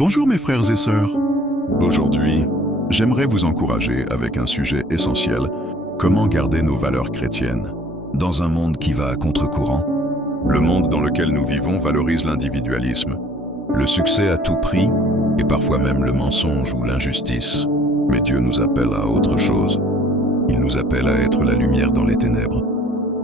Bonjour mes frères et sœurs. Aujourd'hui, j'aimerais vous encourager avec un sujet essentiel, comment garder nos valeurs chrétiennes dans un monde qui va à contre-courant. Le monde dans lequel nous vivons valorise l'individualisme, le succès à tout prix et parfois même le mensonge ou l'injustice. Mais Dieu nous appelle à autre chose. Il nous appelle à être la lumière dans les ténèbres,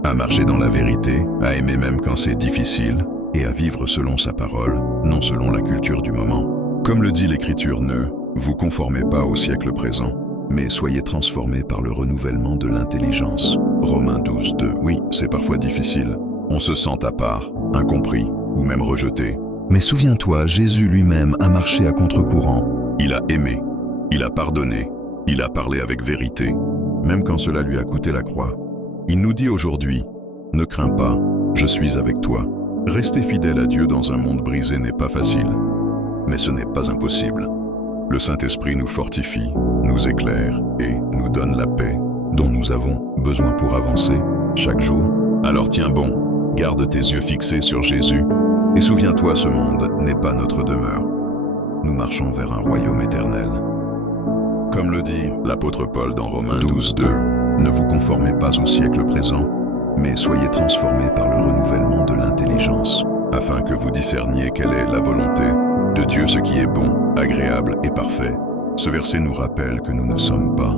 à marcher dans la vérité, à aimer même quand c'est difficile et à vivre selon sa parole, non selon la culture du moment. Comme le dit l'Écriture, ne vous conformez pas au siècle présent, mais soyez transformés par le renouvellement de l'intelligence. Romains 12, 2. Oui, c'est parfois difficile. On se sent à part, incompris ou même rejeté. Mais souviens-toi, Jésus lui-même a marché à contre-courant. Il a aimé, il a pardonné, il a parlé avec vérité, même quand cela lui a coûté la croix. Il nous dit aujourd'hui, ne crains pas, je suis avec toi. Rester fidèle à Dieu dans un monde brisé n'est pas facile, mais ce n'est pas impossible. Le Saint-Esprit nous fortifie, nous éclaire et nous donne la paix dont nous avons besoin pour avancer chaque jour. Alors tiens bon, garde tes yeux fixés sur Jésus et souviens-toi, ce monde n'est pas notre demeure. Nous marchons vers un royaume éternel. Comme le dit l'apôtre Paul dans Romains 12, 2, ne vous conformez pas au siècle présent, mais soyez transformés par le renouvellement de l'intelligence, afin que vous discerniez quelle est la volonté de Dieu, ce qui est bon, agréable et parfait. Ce verset nous rappelle que nous ne sommes pas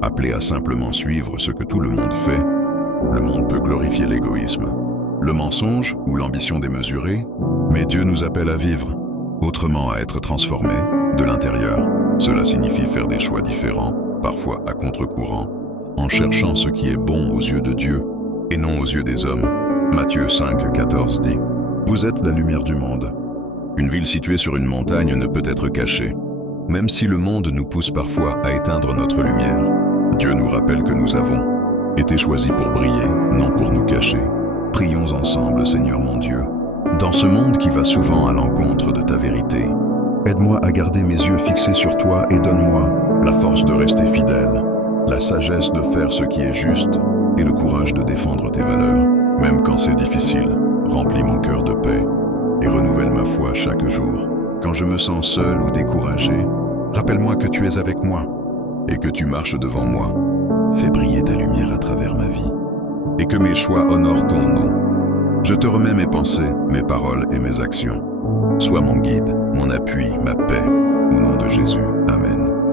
appelés à simplement suivre ce que tout le monde fait. Le monde peut glorifier l'égoïsme, le mensonge ou l'ambition démesurée, mais Dieu nous appelle à vivre autrement, à être transformés de l'intérieur. Cela signifie faire des choix différents, parfois à contre-courant, en cherchant ce qui est bon aux yeux de Dieu et non aux yeux des hommes. Matthieu 5, 14 dit « Vous êtes la lumière du monde. Une ville située sur une montagne ne peut être cachée. Même si le monde nous pousse parfois à éteindre notre lumière, Dieu nous rappelle que nous avons été choisis pour briller, non pour nous cacher. Prions ensemble, Seigneur mon Dieu, dans ce monde qui va souvent à l'encontre de ta vérité. Aide-moi à garder mes yeux fixés sur toi et donne-moi la force de rester fidèle, la sagesse de faire ce qui est juste et le courage de défendre tes valeurs. Même quand c'est difficile, remplis mon cœur de paix et renouvelle ma foi chaque jour. Quand je me sens seul ou découragé, rappelle-moi que tu es avec moi et que tu marches devant moi. Fais briller ta lumière à travers ma vie et que mes choix honorent ton nom. Je te remets mes pensées, mes paroles et mes actions. Sois mon guide, mon appui, ma paix, au nom de Jésus. Amen.